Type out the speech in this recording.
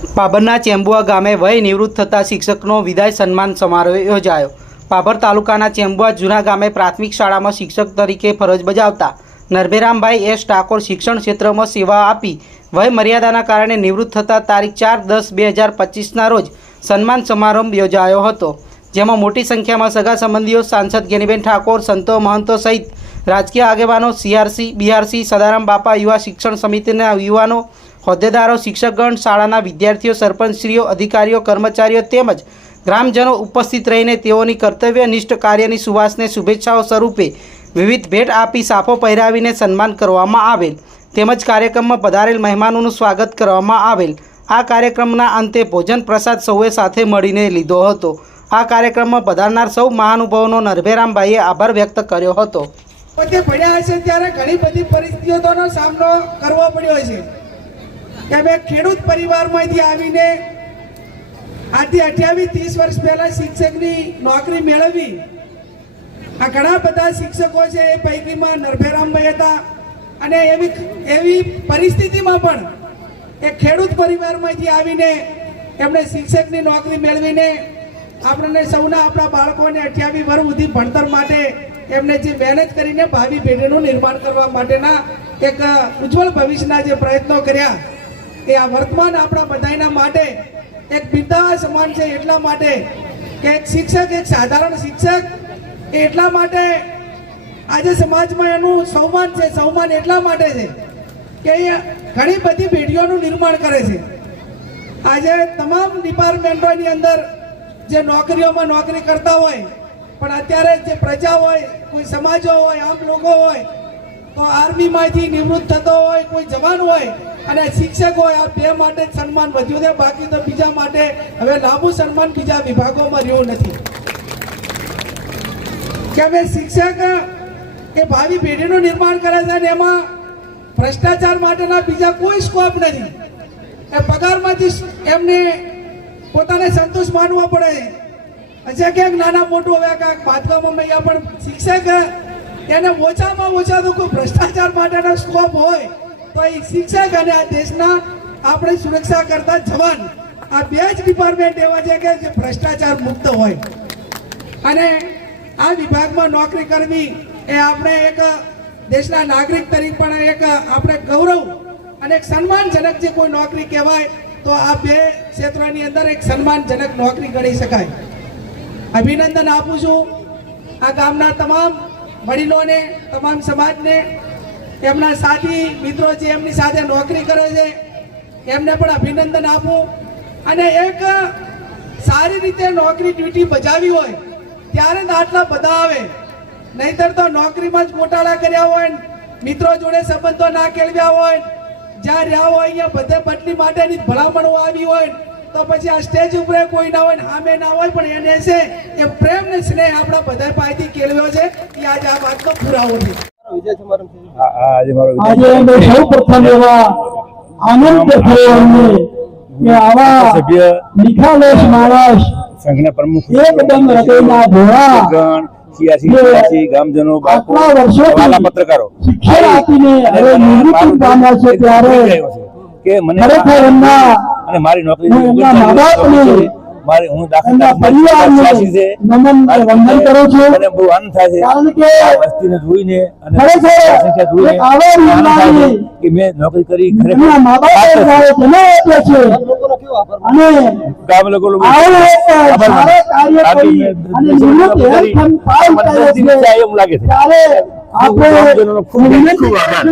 પાભરના ચેમ્બુઆ ગામે વય નિવૃત્ત થતા શિક્ષકનો વિદાય સન્માન સમારોહ યોજાયો. પાભર તાલુકાના ચેમ્બુઆ જૂના ગામે પ્રાથમિક શાળામાં શિક્ષક તરીકે ફરજ બજાવતા નરભેરામભાઈ એસ ઠાકોર શિક્ષણ ક્ષેત્રમાં સેવા આપી વય મર્યાદાના કારણે નિવૃત્ત થતા તારીખ ચાર દસ બે હજાર પચીસના રોજ સન્માન સમારંભ યોજાયો હતો, જેમાં મોટી સંખ્યામાં સગા સંબંધીઓ સાંસદ ગેનીબેન ઠાકોર, સંતો મહંતો સહિત રાજકીય આગેવાનો સીઆરસી બીઆરસી સદારામ બાપા, યુવા શિક્ષણ સમિતિના યુવાનો, હોદ્દેદારો, શિક્ષકગણ, શાળાના વિદ્યાર્થીઓ, સરપંચશ્રીઓ, અધિકારીઓ, કર્મચારીઓ તેમજ ગ્રામજનો ઉપસ્થિત રહીને તેઓની કર્તવ્યનિષ્ઠ કાર્યની સુવાસને શુભેચ્છાઓ સ્વરૂપે વિવિધ ભેટ આપી સાફો પહેરાવીને સન્માન કરવામાં આવેલ. તેમજ કાર્યક્રમમાં પધારેલ મહેમાનોનું સ્વાગત કરવામાં આવેલ. આ કાર્યક્રમના અંતે ભોજન પ્રસાદ સૌએ સાથે મળીને લીધો હતો. આ કાર્યક્રમમાં પધારનાર સૌ મહાનુભાવોનો નરભેરામભાઈએ આભાર વ્યક્ત કર્યો હતો. પોતે ભણ્યા હશે ત્યારે ઘણી બધી પરિસ્થિતિઓનો સામનો કરવો પડ્યો છે કે મેં ખેડૂત પરિવારમાંથી આવીને આજથી અઠ્યાવીસ, ત્રીસ વર્ષ પહેલા શિક્ષકની નોકરી મેળવી. આ ઘણા બધા શિક્ષકો છે એ પૈકીમાં નરભેરામભાઈ હતા. અને એવી એવી પરિસ્થિતિમાં પણ એ ખેડૂત પરિવારમાંથી આવીને એમણે શિક્ષકની નોકરી મેળવીને આપણને સૌના આપણા બાળકોને અઠ્યાવી વર્ષ સુધી ભણતર માટે એમને જે મહેનત કરીને ભાવિ પેઢીનું નિર્માણ કરવા માટેના એક ઉજ્જવળ ભવિષ્યના જે પ્રયત્નો કર્યા, એ આ વર્તમાન આપણા બધાના માટે એક પિતા સમાન છે એટલા માટે કે એક શિક્ષક, એક સાધારણ શિક્ષક, એ એટલા માટે આજે સમાજમાં એનું સૌમાન છે સૌમાન એટલા માટે છે કે એ ઘણી બધી પેઢીઓનું નિર્માણ કરે છે. આજે તમામ ડિપાર્ટમેન્ટોની અંદર જે નોકરીઓમાં નોકરી કરતા હોય, પણ અત્યારે જે પ્રજા હોય, કોઈ સમાજો હોય, આમ લોકો હોય, તો આર્મીમાંથી નિવૃત્ત થતો હોય, કોઈ જવાન હોય, અને શિક્ષક હોય, આ બે માટે સન્માન વધ્યું છે. બાકી તો બીજા માટે હવે લાંબુ સન્માન બીજા વિભાગોમાં રહ્યું નથી. કે હવે શિક્ષક એ ભાવિ પેઢીનું નિર્માણ કરે છે અને એમાં ભ્રષ્ટાચાર માટેના બીજા કોઈ સ્કોપ નથી. એ પગારમાંથી એમને પોતાને સંતોષ માનવો પડે. છે ક્યાંક નાના મોટું હવે ક્યાંક બાંધકામમાં અહીંયા પણ શિક્ષક એને ઓછામાં ઓછા તો કોઈ ભ્રષ્ટાચાર માટેનો સ્કોપ હોય તો એ શિક્ષક અને આ દેશના આપણે સુરક્ષા કરતા જવાન આ બે જ ડિપાર્ટમેન્ટ એવા છે કે જે ભ્રષ્ટાચાર મુક્ત હોય. અને આ વિભાગમાં નોકરી કરવી એ આપણે એક દેશના નાગરિક તરીકે પણ એક, આપણે ગૌરવ અને એક સન્માનજનક જે કોઈ નોકરી કહેવાય, તો આ બે ક્ષેત્રોની અંદર એક સન્માનજનક નોકરી ગણી શકાય. અભિનંદન આપું છું આ ગામના તમામ વડીલોને, તમામ સમાજને એમના સાથી મિત્રો જે એમની સાથે નોકરી કરે છે, એમને પણ અભિનંદન આપું. અને એક સારી રીતે નોકરી ડ્યુટી બજાવી હોય, ત્યારે જ આટલા બધા આવે. નહીતર તો નોકરીમાં જ ગોટાળા કર્યા હોય મિત્રો જોડે સંબંધો ના કેળવ્યા હોય જ્યાં રહ્યા હોય અહીંયા બધે બદલી માટેની ભલામણો આવી હોય તો પછી આ સ્ટેજ ઉપર કોઈ ના હોય ને સામે ના હોય પણ એને છે એ પ્રેમ ને સ્નેહ આપણા બધા પાસેથી કેળવ્યો છે એ આજે આ વાતનો પુરાવો છે. આ આ આજે અમે સૌ પ્રથમ એવા આનંદ થયો અમને કે આવા નિખાલસ માણસ સંઘના પ્રમુખ. એકદમ હૃદયના ભોળા ગણ સિયાસી સિયાસી ગામજનો બાળકો પત્રકારો. છે કે મને અને મારી નોકરી મારી હું દાખલ એમના વંદન કરું છું. મને બહુ આનંદ થાય છે વસ્તીને જોઈને અને સંખ્યા જોઈને છે કે મેં નોકરી કરી ખરેખર છે. અને ગામ લોકો લોકો એમ લાગે છે ખૂબ ખૂબ આભાર.